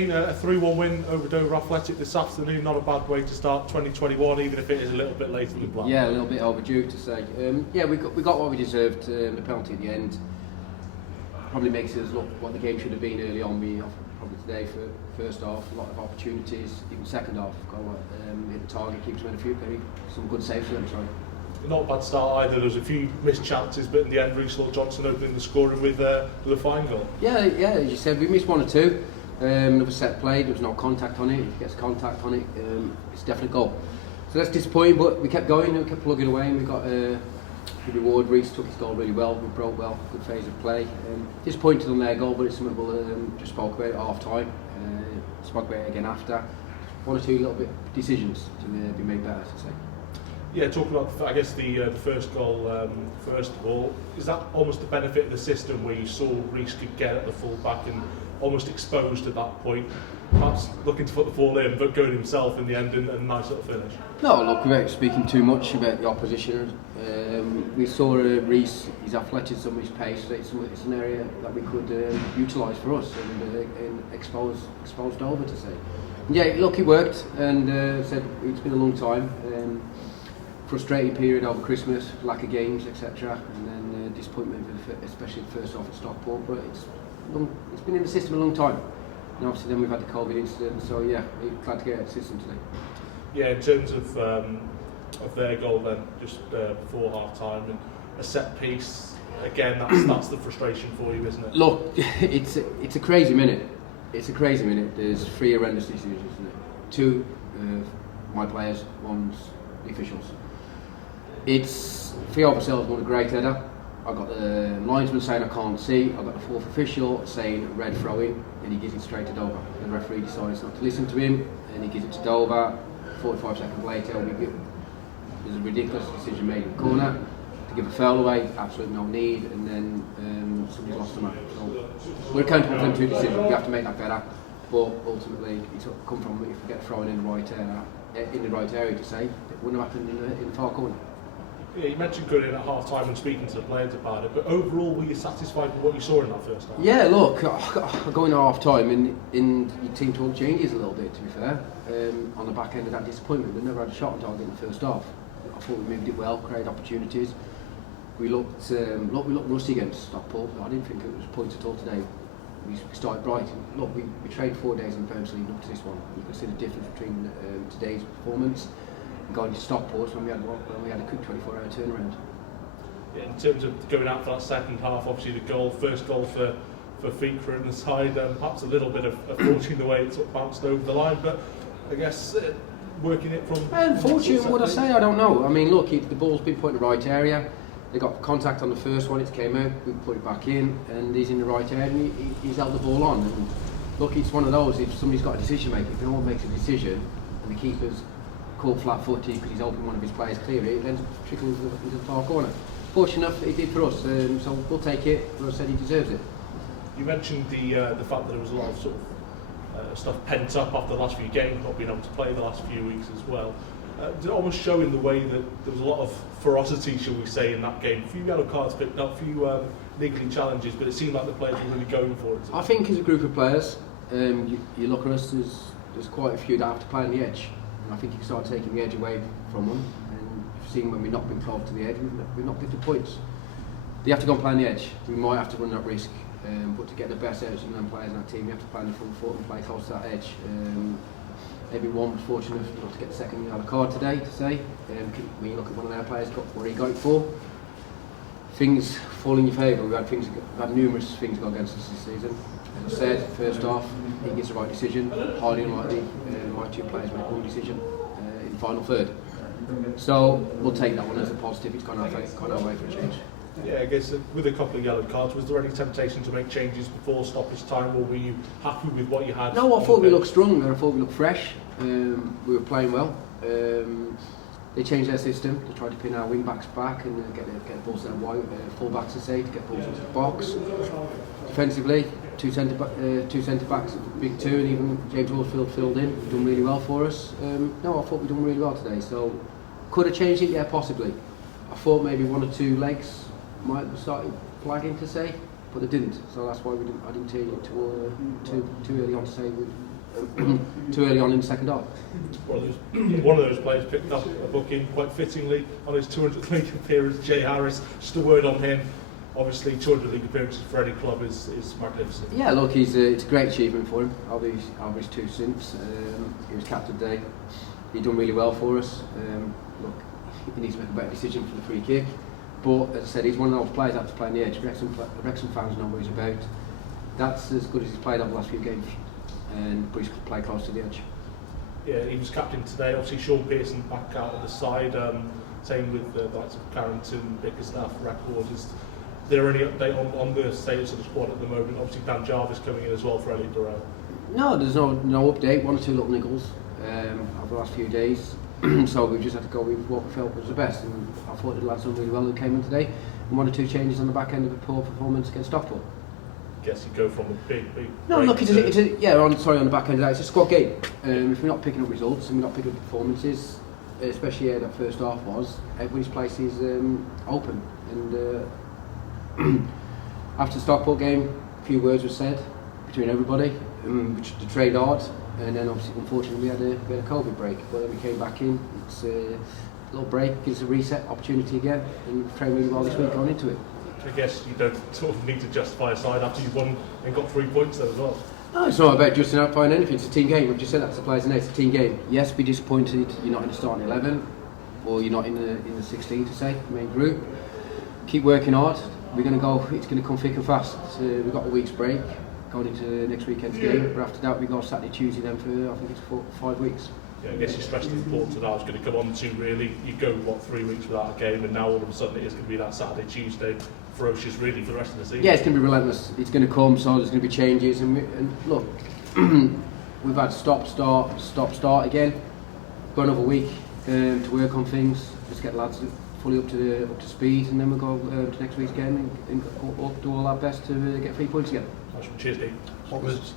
game, a 3-1 win over Dover Athletic this afternoon. Not a bad way to start 2021, even if it is a little bit later than planned. Yeah, a little bit overdue to say. Yeah, we got what we deserved. The penalty at the end probably makes us look what the game should have been early on. We probably today for first half, a lot of opportunities. Even second half, hit the target, keeps made some good saves for them. Sorry. Not a bad start either. There was a few missed chances, but in the end, Reece-Lord Johnson opening the scoring with a fine goal. Yeah, as you said, we missed one or two. Another set play, there was no contact on it. If he gets contact on it, it's definitely a goal. So that's disappointing, but we kept going and we kept plugging away, and we got a good reward. Reece took his goal really well, we broke well, good phase of play. Disappointed on their goal, but it's something we'll just spoke about at half time. Spoke about it again after. One or two little bit decisions to be made better, to say. Yeah, talking about, I guess, the first goal, first of all, is that almost the benefit of the system where you saw Reece could get at the full-back and almost exposed at that point, perhaps looking to put the ball in, but going himself in the end and a nice little finish? No, look, without speaking too much about the opposition, we saw Reece, his athleticism, his pace, it's an area that we could utilise for us and expose Dover, to say. Yeah, look, it worked, and said it's been a long time. Frustrating period over Christmas, lack of games, etc., and then disappointment, especially the first half at Stockport. But it's been in the system a long time, and obviously then we've had the COVID incident. So yeah, glad to get out of the system today. Yeah, in terms of their goal then, just before half time, and a set piece again, that's the frustration for you, isn't it? Look, it's a crazy minute. It's a crazy minute. There's 3 horrendous decisions, isn't it? 2 my players, 1's the officials. It's 3 over ourselves, won a great header. I got the linesman saying I can't see. I got the 4th official saying red throw-in, and he gives it straight to Dover. The referee decides not to listen to him, and he gives it to Dover. 45 seconds later, there's a ridiculous decision made in the corner to give a foul away. Absolutely no need, and then somebody's lost the match. So we're accountable for them 2 decisions. We have to make that better. But ultimately, it's come from if we get thrown in the right area to say, it wouldn't have happened in the far corner. Yeah, you mentioned going in at half time and speaking to the players about it, but overall, were you satisfied with what you saw in that first half? Yeah, look, I go in at half time and your team talk changes a little bit, to be fair, on the back end of that disappointment. We never had a shot on target in the first half. I thought we moved it well, created opportunities. We looked rusty against Stockport. I didn't think it was points at all today. We started bright. Look, we trained 4 days in the Premier League up to this one. You can see the difference between today's performance going to Stockport when we had a quick 24-hour turnaround. Yeah, in terms of going out for that second half, obviously the first goal for Fika and the side, perhaps a little bit of fortune the way it sort of bounced over the line, but I guess working it from... And fortune, would I say? I don't know. I mean, look, the ball's been put in the right area. They got contact on the first one, it came out, we put it back in, and he's in the right area, and he's held the ball on. And look, it's one of those, if somebody's got a decision maker, if no one makes a decision, and the keeper's caught flat-footed because he's hoping one of his players clear it, then trickles into the far corner. Fortunate enough, he did for us, so we'll take it. But I said he deserves it. You mentioned the fact that there was a lot of sort of stuff pent up after the last few games, not being able to play the last few weeks as well. Did it almost show in the way that there was a lot of ferocity, shall we say, in that game? A few yellow cards picked up, a few niggling challenges, but it seemed like the players were really going for it. I think as a group of players, you look at us, there's quite a few that have to play on the edge. I think you can start taking the edge away from them, and you've seen when we've not been close to the edge, we've not picked up points. They have to go and play on the edge. We might have to run that risk, but to get the best out of some of them players in that team, you have to play on the front foot and play close to that edge. Maybe one was fortunate not to get the second yellow card today, to say. When you look at one of our players, where he got it for, things fall in your favour. We've had numerous things go against us this season. As I said, first half, he gets the right decision. Highly unlikely, my 2 players make one decision in the final third. So we'll take that one as a positive. It's gone our way for a change. Yeah, I guess with a couple of yellow cards, was there any temptation to make changes before stoppage time, or were you happy with what you had? No, I thought we looked strong. I thought we looked fresh. We were playing well. They changed their system. They tried to pin our wing backs back and get balls to their full backs to say, to get balls into the box. Defensively, two centre backs, big 2, and even James Horsfield filled in. Done really well for us. No, I thought we done really well today. So could have changed it, yeah, possibly. I thought maybe 1 or 2 legs might have started flagging, to say. but they didn't. So that's why I didn't take it too early on to say too early on in the second half. One of those players picked up a booking quite fittingly on his 200th league appearance, Jay Harris. Just a word on him. Obviously, 200 league appearances for any club is magnificent. Yeah, look, it's a great achievement for him. Averaged 2 since. He was captain today. He done really well for us. Look, he needs to make a better decision for the free kick. But as I said, he's one of those players that has to play on the edge. Wrexham fans know what he's about. That's as good as he's played over the last few games. But he's play close to the edge. Yeah, he was captain today. Obviously, Sean Pearson back out on the side. Same with the likes of Carrington, Bickerstaff, Record. Is there any update on the status of the squad at the moment? Obviously, Dan Jarvis coming in as well for Elliot Burrell. No, there's no update. 1 or 2 little niggles over the last few days. So we've just had to go with what we felt was the best. And I thought the lads done really well who came in today. And 1 or 2 changes on the back end of a poor performance against Stockport. Guess you go from a big. No, look, on the back end of that, it's a squad game. If we're not picking up results and we're not picking up performances, especially that first half was, everybody's place is open. And after the Stockport game, a few words were said between everybody, which they trained hard, and then obviously, unfortunately, we had a COVID break. But then we came back in. It's a little break, gives a reset opportunity again, and trained really well this week going into it. I guess you don't sort of need to justify a side after you've won and got 3 points there as well. No, it's not about justifying anything. It's a team game. We've just said that to the players, and it's a team game. Yes, be disappointed you're not in the starting 11, or you're not in the 16 to say main group. Keep working hard. We're going to go. It's going to come thick and fast. We've got a week's break going into next weekend's game. But after that, we go Saturday, Tuesday, then for I think it's 4 or 5 weeks. Yeah, I guess you stressed the importance of that. I was going to come on to really. You go 3 weeks without a game, and now all of a sudden it is going to be that Saturday, Tuesday. Ferocious really for the rest of the season. Yeah, it's going to be relentless. It's going to come, so there's going to be changes. And look, we've had stop, start again. Got another week to work on things. Just get lads fully up to speed, and then we'll go to next week's game and do all our best to get 3 points together. Cheers, Dave. What was